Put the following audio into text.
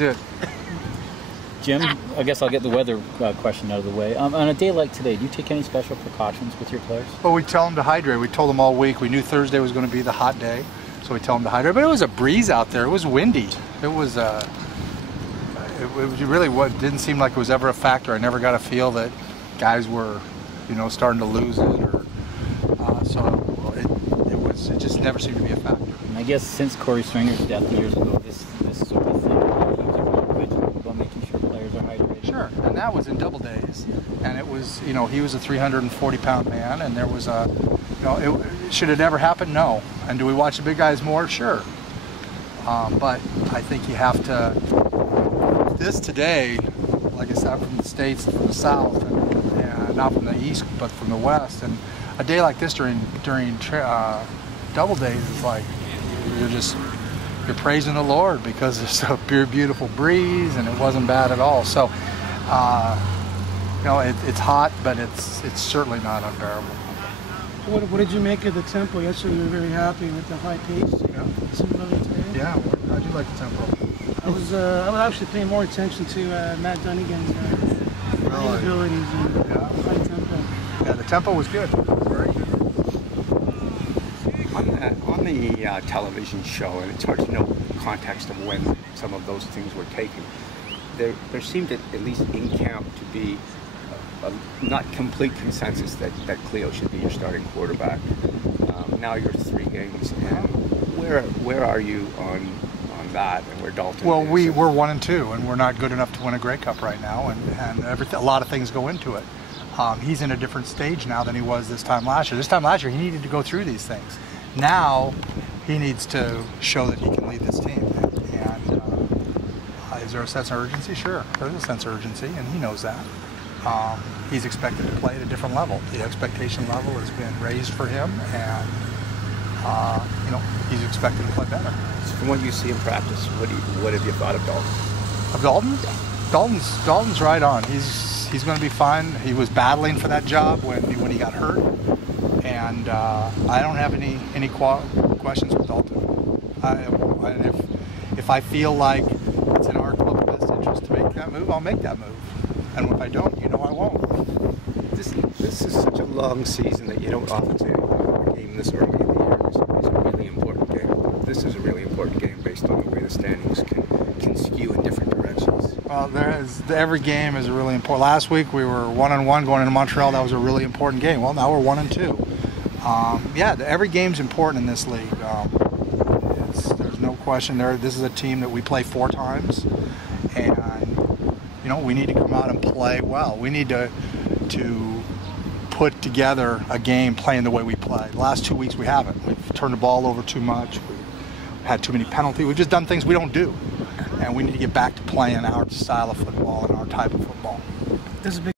do it. Jim, I guess I'll get the weather question out of the way. On a day like today, do you take any special precautions with your players? Well, we tell them to hydrate. We told them all week. We knew Thursday was going to be the hot day, so we tell them to hydrate. But it was a breeze out there. It was windy. It was really what didn't seem like it was ever a factor. I never got a feel that guys were, starting to lose it, or it just never seemed to be a factor. And I guess since Corey Stringer's death years ago, this sort of thing about making sure players are hydrated. Sure, and that was in double days, and it was, he was a 340-pound man, and there was should it ever happen? No. And do we watch the big guys more? Sure. But I think you have to, this today, like I said, I'm from the States, from the South, and not from the East, but from the West, and a day like this during double days is like, you're praising the Lord because there's a beautiful breeze and it wasn't bad at all. So, it's hot, but it's certainly not unbearable. What did you make of the tempo? Yesterday you were very happy with the high pace. Yeah. Similarly today. Yeah. How'd you like the tempo? I was actually paying more attention to Matt Dunnigan's abilities and high tempo. Yeah, the tempo was good. Very good. On the television show, and it's hard to know the context of when some of those things were taken, there seemed, at least in camp, to be a not complete consensus that Cleo should be your starting quarterback. Now you're 3 games, and where are you on that, and where Dalton Well, is? we're 1-2, and we're not good enough to win a Grey Cup right now, and a lot of things go into it. He's in a different stage now than he was this time last year. This time last year, he needed to go through these things. Now, he needs to show that he can lead this team. And is there a sense of urgency? Sure, there's a sense of urgency, and he knows that. He's expected to play at a different level. The expectation level has been raised for him, and he's expected to play better. So from what you see in practice, what have you thought of Dalton? Of Dalton? Yeah. Dalton's right on. He's going to be fine. He was battling for that job when he got hurt, and I don't have any questions with Dalton. And if I feel like it's in our club's best interest to make that move, I'll make that move. And if I don't, I won't. This is such a long season that you don't often say a game this early in the year is a really important game. This is a really important game based on the way the standings can skew in different directions. Well, every game is really important. Last week we were 1-1 going into Montreal. That was a really important game. Well, now we're 1-2. Every game's important in this league. There's no question there. This is a team that we play 4 times, and we need to come out and play well. We need to put together a game playing the way we play. The last 2 weeks we haven't. We've turned the ball over too much. We've had too many penalties. We've just done things we don't do. And we need to get back to playing our style of football and our type of football. This is a big